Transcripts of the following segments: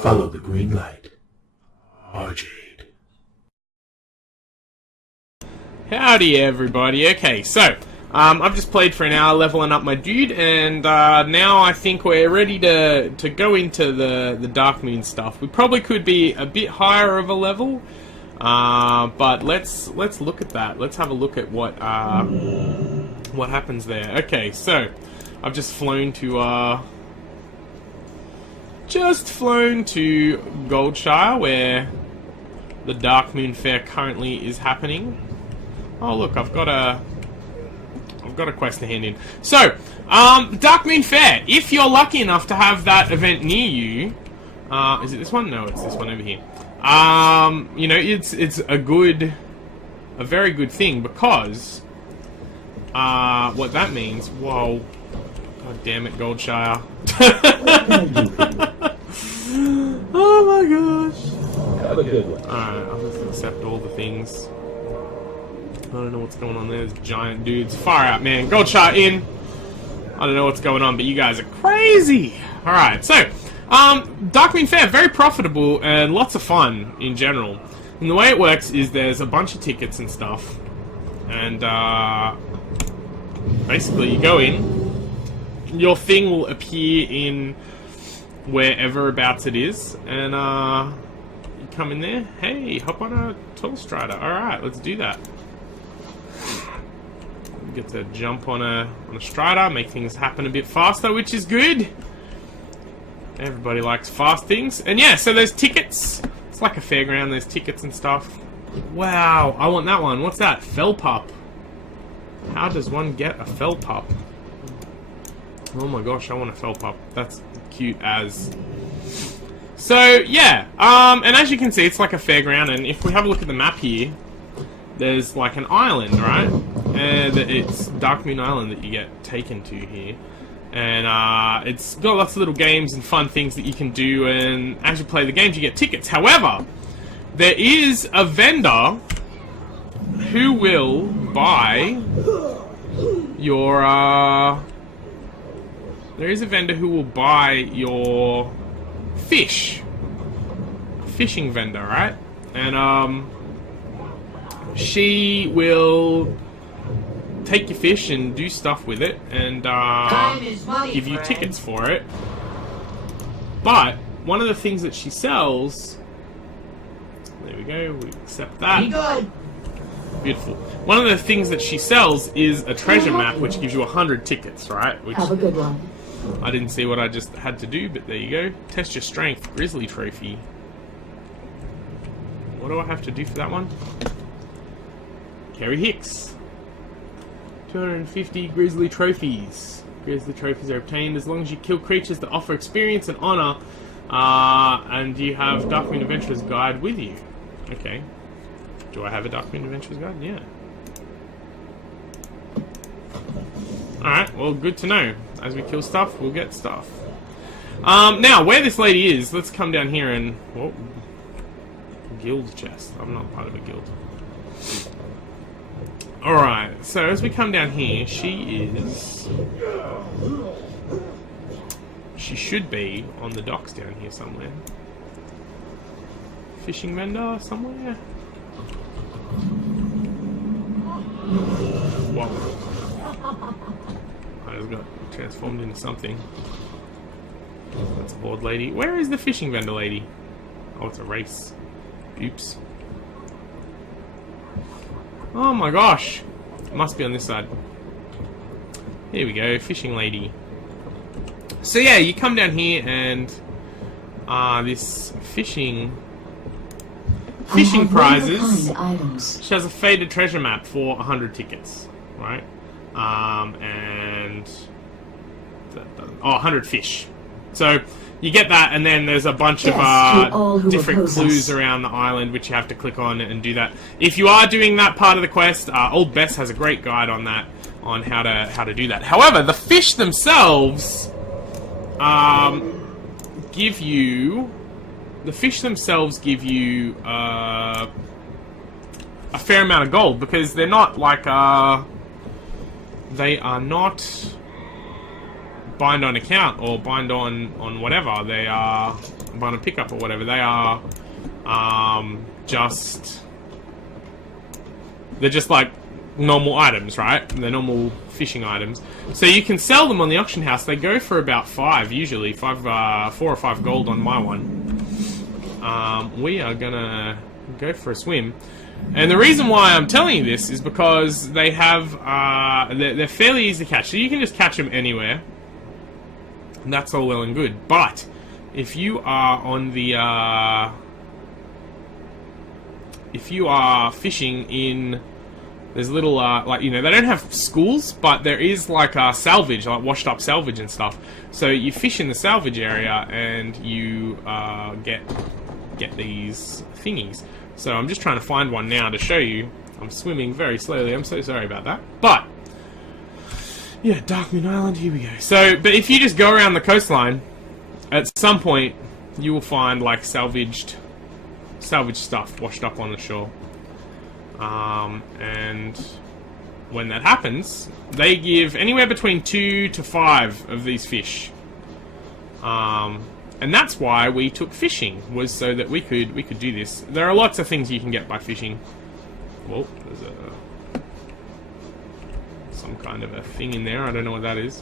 Follow the green light. Arjade. Howdy everybody. Okay, so I've just played for an hour leveling up my dude, and now I think we're ready to go into the Darkmoon stuff. We probably could be a bit higher of a level, but let's look at that. Let's have a look at what happens there. Okay, so I've just flown to Goldshire, where the Darkmoon Faire currently is happening. Oh look, I've got a quest to hand in. So, Darkmoon Faire. If you're lucky enough to have that event near you, is it this one? No, it's this one over here. You know, it's a very good thing, because what that means. Whoa, god damn it, Goldshire. Oh my gosh. Have a good one. Alright, I'll just accept all the things. I don't know what's going on there. There's giant dudes. Far out, man. Goldshire in. I don't know what's going on, but you guys are crazy. Alright, so, Darkmoon Faire, very profitable and lots of fun in general. And the way it works is there's a bunch of tickets and stuff. And, basically you go in. Your thing will appear in wherever abouts it is. And, you come in there. Hey, hop on a tall strider. Alright, let's do that. Get to jump on a strider, make things happen a bit faster, which is good. Everybody likes fast things. And yeah, so there's tickets. It's like a fairground, there's tickets and stuff. Wow, I want that one. What's that? Fell pup. How does one get a fell pup? Oh my gosh, I want a fell pup. That's cute as. So yeah, and as you can see, it's like a fairground, and if we have a look at the map here, there's like an island, right? And it's Darkmoon Island that you get taken to here. And it's got lots of little games and fun things that you can do, and as you play the games you get tickets. However, there is a vendor who will buy your fish. A fishing vendor, right? And she will take your fish and do stuff with it, and give you tickets for it. But one of the things that she sells, there we go, we accept that. Beautiful. One of the things that she sells is a treasure map, which gives you 100 tickets, right? Which have a good one. I didn't see what I just had to do, but there you go. Test your strength, Grizzly Trophy. What do I have to do for that one? Carry Hicks. 250 Grizzly Trophies. Grizzly Trophies are obtained as long as you kill creatures that offer experience and honor, and you have Darkmoon Adventurer's Guide with you. Okay. Do I have a Darkmoon Adventurer's Guide? Yeah. Alright, well, good to know. As we kill stuff, we'll get stuff. Now, where this lady is, let's come down here and... Whoa. Guild chest. I'm not part of a guild. Alright, so as we come down here, she should be on the docks down here somewhere. Fishing vendor somewhere? Whoa. I just got transformed into something. That's a bored lady. Where is the fishing vendor lady? Oh, it's a race. Oops. Oh my gosh. It must be on this side. Here we go, fishing lady. So yeah, you come down here and this fishing prizes. She has a faded treasure map for 100 tickets, right? And 100 fish. So you get that, and then there's a bunch of different clues around the island which you have to click on and do that. If you are doing that part of the quest, Old Bess has a great guide on that, on how to do that. However, the fish themselves give you a fair amount of gold, because they're not like they are not bind on account or bind on whatever. They are Barnum pickup or whatever, they are they're just like normal items, right? They're normal fishing items. So you can sell them on the auction house. They go for about 5 usually, 4 or 5 gold on my one. We are gonna go for a swim. And the reason why I'm telling you this is because they have, they're fairly easy to catch. So you can just catch them anywhere. And that's all well and good. But if you are on the, if you are fishing in, there's little, like, you know, they don't have schools, but there is like salvage, like washed up salvage and stuff. So you fish in the salvage area and you get these thingies. So I'm just trying to find one now to show you. I'm swimming very slowly. I'm so sorry about that. But yeah, Darkmoon Island. Here we go. So, but if you just go around the coastline, at some point you will find like salvaged stuff washed up on the shore. And when that happens, they give anywhere between 2 to 5 of these fish. And that's why we took fishing, was so that we could do this. There are lots of things you can get by fishing. Well, there's some kind of a thing in there. I don't know what that is.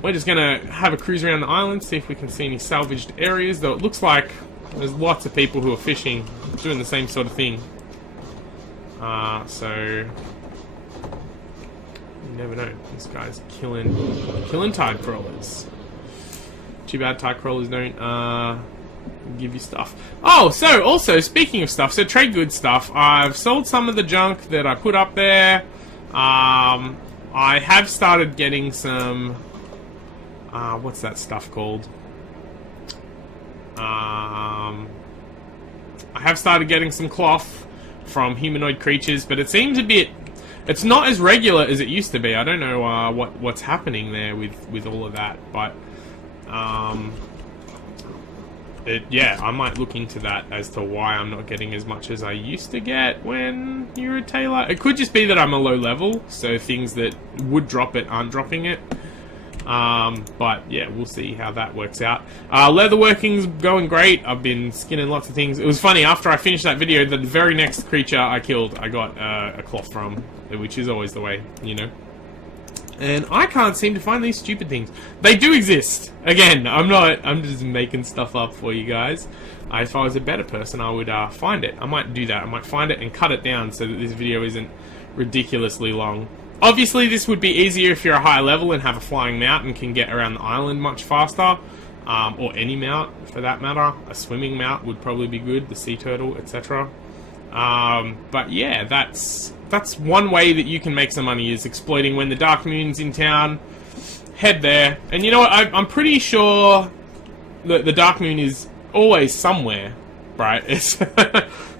We're just gonna have a cruise around the island, see if we can see any salvaged areas. Though it looks like there's lots of people who are fishing, doing the same sort of thing. So you never know. This guy's killing tide crawlers. Too bad tide crawlers don't give you stuff. Oh, so also speaking of stuff, so trade goods stuff. I've sold some of the junk that I put up there. I have started getting some. What's that stuff called? I have started getting some cloth from humanoid creatures, but it seems a bit. It's not as regular as it used to be. I don't know what's happening there with all of that, but yeah, I might look into that as to why I'm not getting as much as I used to get when you're a tailor. It could just be that I'm a low level, so things that would drop it aren't dropping it. But yeah, we'll see how that works out. Leatherworking's going great. I've been skinning lots of things. It was funny, after I finished that video, the very next creature I killed, I got a cloth from, which is always the way, you know. And I can't seem to find these stupid things. They do exist. Again, I'm just making stuff up for you guys. If I was a better person, I would find it. I might do that. I might find it and cut it down so that this video isn't ridiculously long. Obviously, this would be easier if you're a higher level and have a flying mount and can get around the island much faster. Or any mount, for that matter. A swimming mount would probably be good. The sea turtle, etc. But yeah, that's one way that you can make some money, is exploiting when the Darkmoon's in town. Head there. And you know what? I'm pretty sure that the Darkmoon is always somewhere, right? It's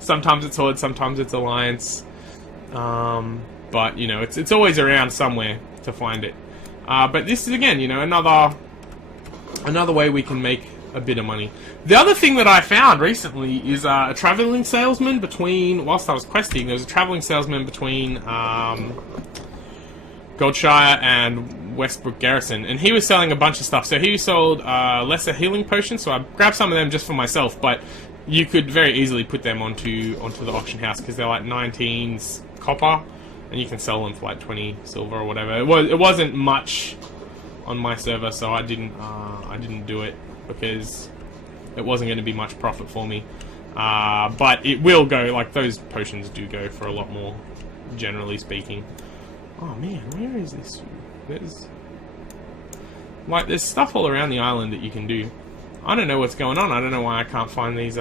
sometimes it's Horde, sometimes it's Alliance. But, you know, it's always around somewhere to find it. But this is, again, you know, another way we can make a bit of money. The other thing that I found recently is a traveling salesman between, whilst I was questing, there was a traveling salesman between Goldshire and Westbrook Garrison, and he was selling a bunch of stuff. So he sold lesser healing potions, so I grabbed some of them just for myself, but you could very easily put them onto the auction house, because they're like 19s copper, and you can sell them for like 20 silver or whatever. It wasn't much on my server, so I didn't do it, because it wasn't going to be much profit for me. But it will go, like, those potions do go for a lot more, generally speaking. Oh man, where is this? There's stuff all around the island that you can do. I don't know what's going on. I don't know why I can't find these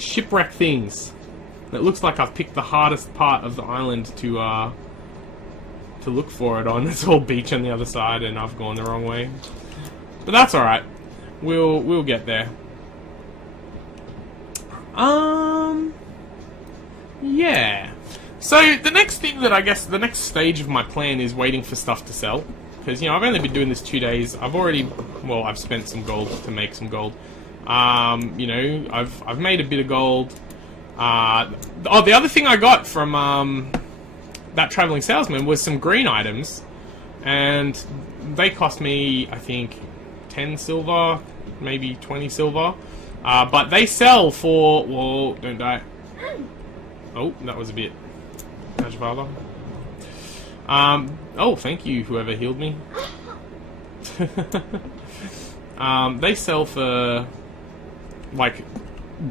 shipwreck things. It looks like I've picked the hardest part of the island to look for it on. It's all beach on the other side, and I've gone the wrong way. But that's all right. We'll get there. Yeah. So the next thing that I guess the next stage of my plan is waiting for stuff to sell, because, you know, I've only been doing this 2 days. I've spent some gold to make some gold. You know, I've made a bit of gold. The other thing I got from that traveling salesman was some green items, and they cost me, I think, 10 silver, maybe 20 silver. But they sell for... Whoa, don't die. Oh, that was a bit... How's your father? Oh, thank you, whoever healed me. They sell for... like,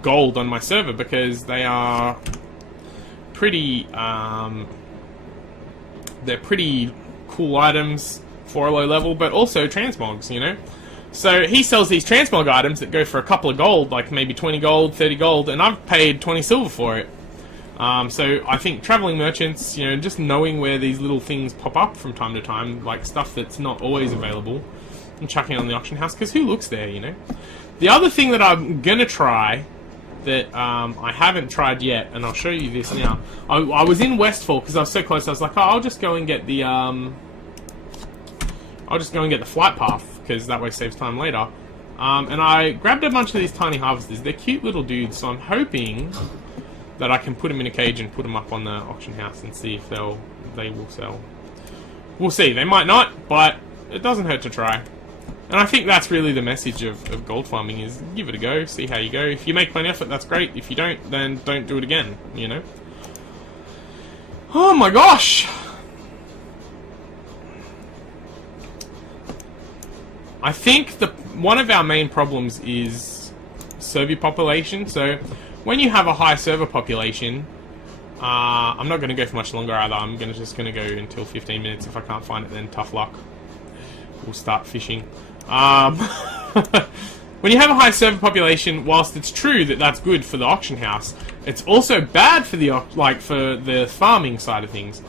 gold on my server because they are pretty... they're pretty cool items for a low level, but also transmogs, you know? So he sells these transmog items that go for a couple of gold, like maybe 20 gold, 30 gold, and I've paid 20 silver for it. So I think traveling merchants, you know, just knowing where these little things pop up from time to time, like stuff that's not always available, and chucking it on the auction house, because who looks there, you know? The other thing that I'm gonna try, that I haven't tried yet, and I'll show you this now. I was in Westfall, because I was so close, I was like, oh, I'll just go and get the, flight path, because that way saves time later. And I grabbed a bunch of these tiny harvesters. They're cute little dudes, so I'm hoping that I can put them in a cage and put them up on the auction house and see if they will sell. We'll see. They might not, but it doesn't hurt to try. And I think that's really the message of gold farming, is give it a go, see how you go. If you make plenty of it, that's great. If you don't, then don't do it again, you know? Oh my gosh! I think one of our main problems is server population. So when you have a high server population, I'm not going to go for much longer either. I'm just going to go until 15 minutes. If I can't find it, then tough luck. We'll start fishing. When you have a high server population, whilst it's true that that's good for the auction house, it's also bad for the farming side of things.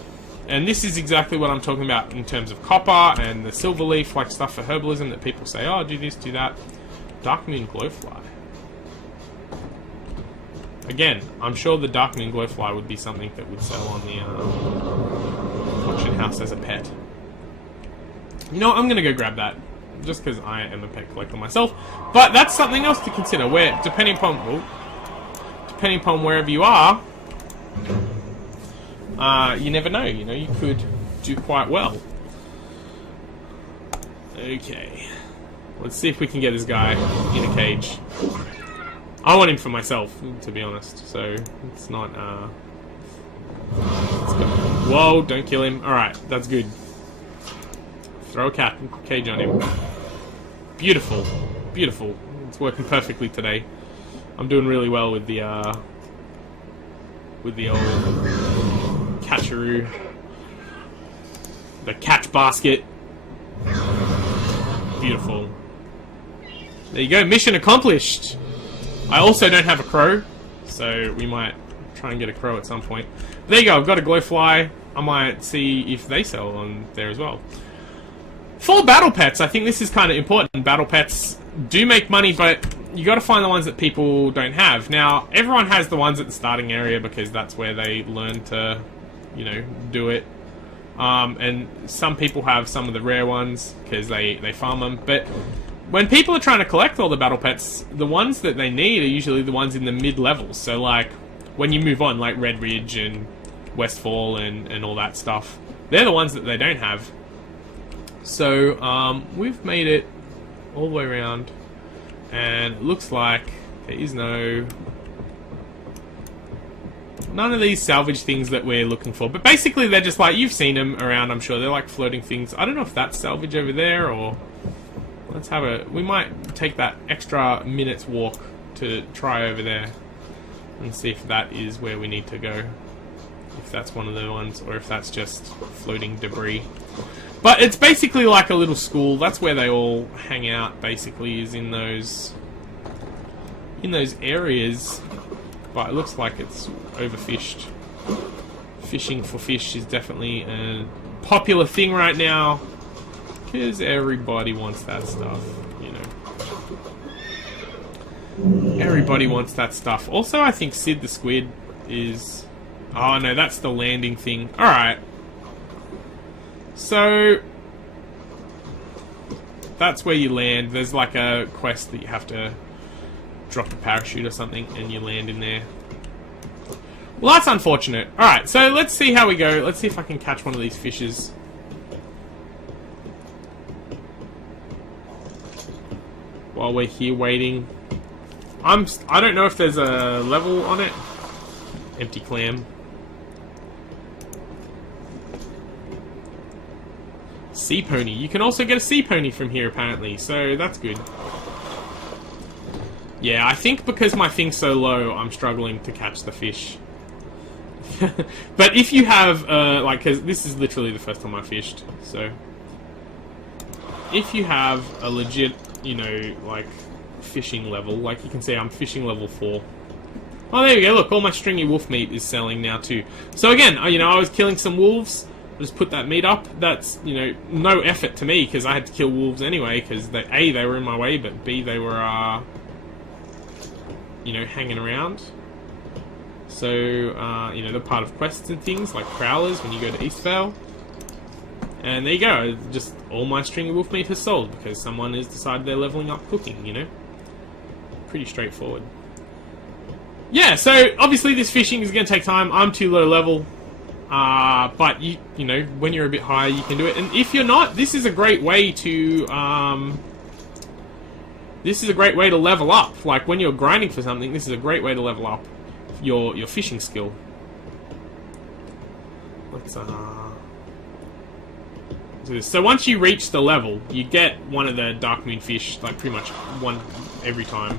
And this is exactly what I'm talking about in terms of copper and the silver leaf, like stuff for herbalism that people say, oh, do this, do that. Darkmoon Glowfly. Again, I'm sure the Darkmoon Glowfly would be something that would sell on the auction house as a pet. You know what, I'm going to go grab that. Just because I am a pet collector myself. But that's something else to consider, where, depending upon wherever you are, you never know, you know, you could do quite well. Okay. Let's see if we can get this guy in a cage. I want him for myself, to be honest, so it's not, let's go. Whoa, don't kill him. Alright, that's good. Throw a cage on him. Beautiful. Beautiful. It's working perfectly today. I'm doing really well with the old catcheroo. The catch basket. Beautiful. There you go, mission accomplished! I also don't have a crow, so we might try and get a crow at some point. There you go, I've got a glowfly. I might see if they sell on there as well. For battle pets, I think this is kind of important. Battle pets do make money, but you got to find the ones that people don't have. Now, everyone has the ones at the starting area because that's where they learn to, you know, do it. And some people have some of the rare ones because they farm them. But when people are trying to collect all the battle pets, the ones that they need are usually the ones in the mid-levels. So, like, when you move on, like Red Ridge and Westfall and all that stuff, they're the ones that they don't have. So, we've made it all the way around, and it looks like there is none of these salvage things that we're looking for. But basically, they're just like, you've seen them around, I'm sure. They're like floating things. I don't know if that's salvage over there, or... Let's have we might take that extra minute's walk to try over there and see if that is where we need to go. If that's one of the ones, or if that's just floating debris. But it's basically like a little school. That's where they all hang out, basically, is in those areas. But it looks like it's overfished. Fishing for fish is definitely a popular thing right now, because everybody wants that stuff, you know. Everybody wants that stuff. Also, I think Sid the Squid is... Oh no, that's the landing thing. Alright. So, that's where you land. There's like a quest that you have to drop a parachute or something and you land in there. Well, that's unfortunate. Alright, so let's see how we go. Let's see if I can catch one of these fishes. while we're here waiting. I don't know if there's a level on it. Empty clam. Sea pony. You can also get a sea pony from here apparently, so that's good. Yeah, I think because my thing's so low, I'm struggling to catch the fish. But if you have, like, cause this is literally the first time I fished, so if you have a legit, you know, like, fishing level, like you can see I'm fishing level 4. Oh, there we go, look, all my stringy wolf meat is selling now too. So again, you know, I was killing some wolves, just put that meat up. That's, you know, no effort to me, because I had to kill wolves anyway, because A, they were in my way, but B, they were, you know, hanging around. So, you know, they're part of quests and things, like prowlers when you go to Eastvale. And there you go, just all my stringy wolf meat has sold, because someone has decided they're leveling up cooking, you know? Pretty straightforward. Yeah, so obviously this fishing is going to take time. I'm too low level. But, you know, when you're a bit higher, you can do it. And if you're not, this is a great way to, level up. Like, when you're grinding for something, this is a great way to level up your fishing skill. Let's, do this. So once you reach the level, you get one of the Darkmoon fish, like, pretty much one every time.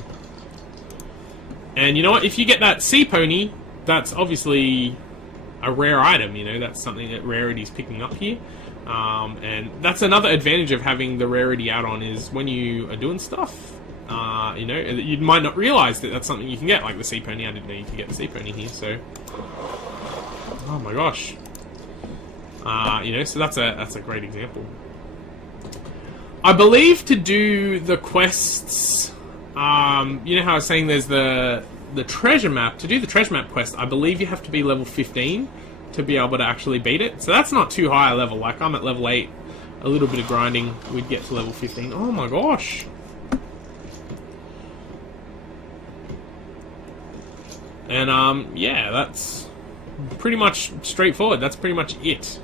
And you know what? If you get that sea pony, that's obviously a rare item, you know, that's something that Rarity's picking up here. And that's another advantage of having the Rarity add-on, is when you are doing stuff, you know, you might not realise that that's something you can get, like the sea pony. I didn't know you could get the sea pony here, so... Oh my gosh. You know, so that's a great example. I believe to do the quests, you know how I was saying there's the treasure map. To do the treasure map quest, I believe you have to be level 15 to be able to actually beat it. So that's not too high a level. Like, I'm at level 8. A little bit of grinding, we'd get to level 15. Oh my gosh. And, yeah, that's pretty much straightforward. That's pretty much it.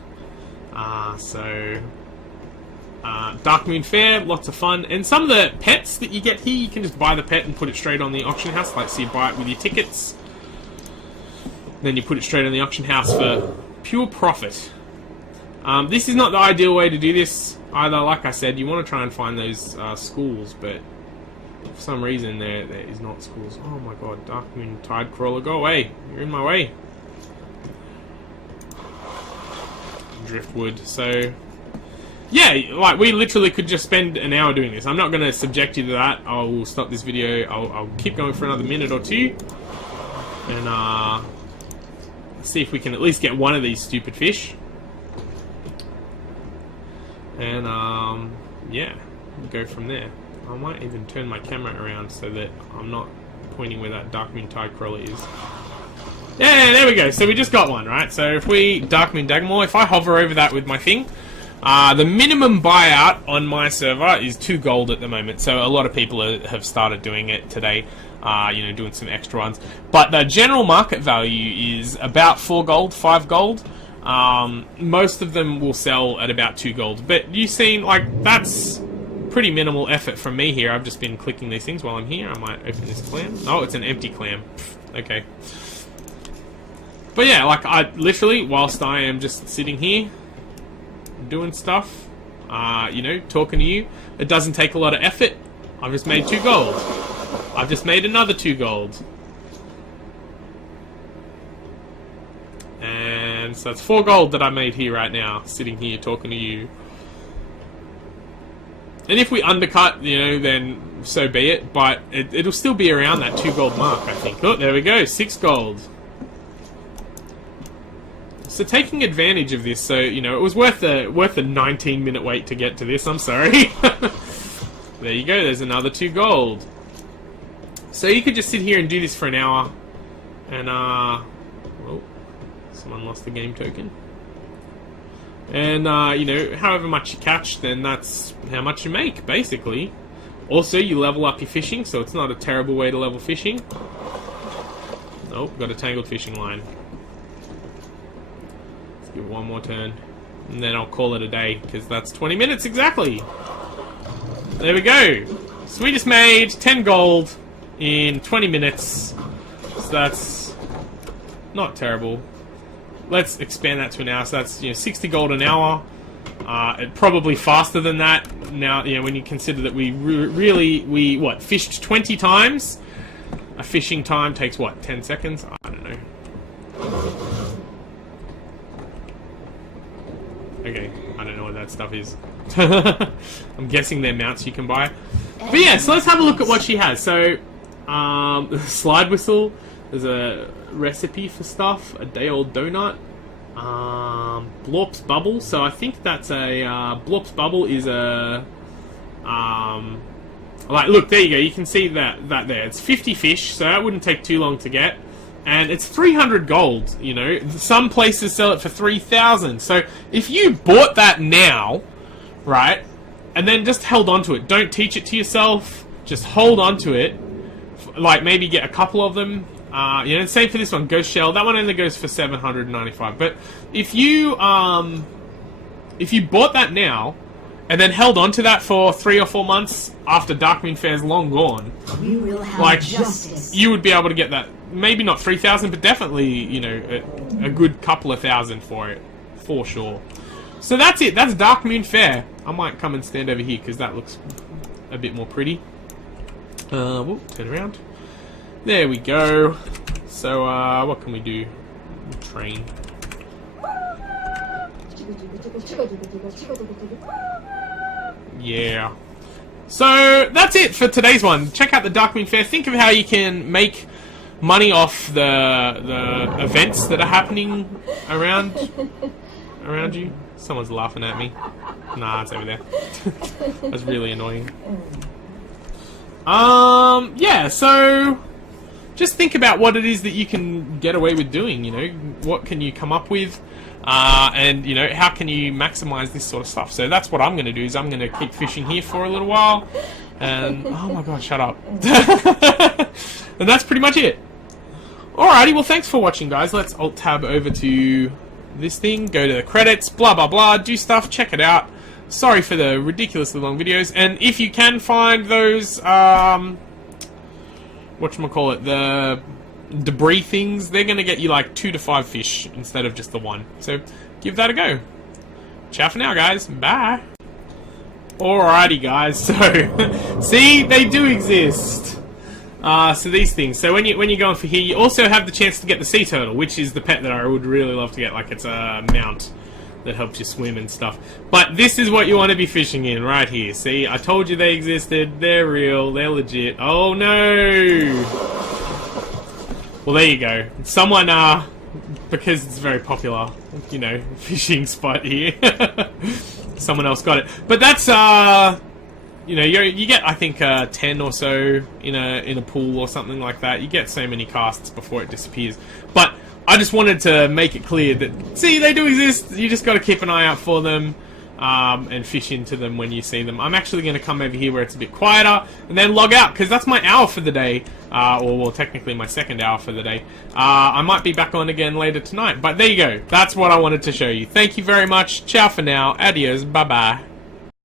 Darkmoon Faire, lots of fun. And some of the pets that you get here, you can just buy the pet and put it straight on the auction house. Like, so you buy it with your tickets. Then you put it straight on the auction house for pure profit. This is not the ideal way to do this either. Like I said, you want to try and find those schools, but for some reason there is not schools. Oh my god, Darkmoon Tide Crawler, go away. You're in my way. Driftwood, so... Yeah, like, we literally could just spend an hour doing this. I'm not going to subject you to that. I will stop this video. I'll keep going for another minute or two. And, see if we can at least get one of these stupid fish. And, yeah, we'll go from there. I might even turn my camera around so that I'm not pointing where that Darkmoon Tide Crawler is. Yeah, there we go. So we just got one, right? So if we Darkmoon Dagmore, if I hover over that with my thing, the minimum buyout on my server is 2 gold at the moment. So a lot of people have started doing it today, you know, doing some extra ones. But the general market value is about 4 gold, 5 gold. Most of them will sell at about 2 gold. But you've seen, like, that's pretty minimal effort from me here. I've just been clicking these things while I'm here. I might open this clam. Oh, it's an empty clam. Okay. But yeah, like, I literally, whilst I am just sitting here doing stuff, you know, talking to you, it doesn't take a lot of effort. I've just made 2 gold. I've just made another 2 gold. And so that's 4 gold that I made here right now, sitting here talking to you. And if we undercut, you know, then so be it, but it'll still be around that 2 gold mark, I think. Oh, there we go, 6 gold. So taking advantage of this, so, you know, it was worth a 19-minute wait to get to this, I'm sorry. There you go, there's another 2 gold. So you could just sit here and do this for an hour, and, oh, someone lost the game token. And, you know, however much you catch, then that's how much you make, basically. Also, you level up your fishing, so it's not a terrible way to level fishing. Oh, got a tangled fishing line. Let's give it one more turn. And then I'll call it a day, because that's 20 minutes exactly. There we go. So we just made 10 gold in 20 minutes. So that's not terrible. Let's expand that to an hour. So that's 60 gold an hour. Probably faster than that now. When you consider that we fished 20 times. A fishing time takes what, 10 seconds? I don't know. Okay, I don't know what that stuff is. I'm guessing they're mounts you can buy. But yeah, so let's have a look at what she has. So, slide whistle. There's a recipe for stuff. A day-old donut. Blorp's bubble. So I think that's a Blorp's bubble is a like, look, there you go. You can see that there. It's 50 fish, so that wouldn't take too long to get. And it's 300 gold, Some places sell it for 3,000. So if you bought that now, right, and then just held on to it, don't teach it to yourself, just hold on to it, like maybe get a couple of them. Same for this one, Ghost Shell. That one only goes for 795. But if you bought that now, and then held on to that for 3 or 4 months after Darkmoon Faire's long gone, you would be able to get that. Maybe not 3,000, but definitely, a good couple of thousand for it. For sure. So that's it. That's Darkmoon Faire. I might come and stand over here, because that looks a bit more pretty. Whoop, turn around. There we go. So, what can we do? Train. Yeah. So, that's it for today's one. Check out the Darkmoon Faire. Think of how you can make money off the events that are happening around you. Someone's laughing at me. Nah, it's over there. That's really annoying. Yeah, so just think about what it is that you can get away with doing, what can you come up with, and how can you maximize this sort of stuff. So that's what I'm going to do, is I'm going to keep fishing here for a little while, and oh my god, shut up. And that's pretty much it. Alrighty, well thanks for watching, guys. Let's alt-tab over to this thing, go to the credits, blah blah blah, do stuff, check it out. Sorry for the ridiculously long videos, and if you can find those, whatchamacallit, the debris things, they're gonna get you like 2 to 5 fish instead of just the 1. So, give that a go. Ciao for now, guys. Bye. Alrighty, guys, so, see, they do exist. So these things. So when you're going for here, you also have the chance to get the sea turtle, which is the pet that I would really love to get. Like, it's a mount that helps you swim and stuff. But this is what you want to be fishing in right here. See, I told you they existed. They're real. They're legit. Oh no! Well, there you go. Someone, because it's a very popular, fishing spot here. Someone else got it. But that's you get, I think, 10 or so in a pool or something like that. You get so many casts before it disappears. But I just wanted to make it clear that, see, they do exist. You just got to keep an eye out for them, and fish into them when you see them. I'm actually going to come over here where it's a bit quieter and then log out, because that's my hour for the day. Or, well, technically my second hour for the day. I might be back on again later tonight. But there you go. That's what I wanted to show you. Thank you very much. Ciao for now. Adios. Bye-bye.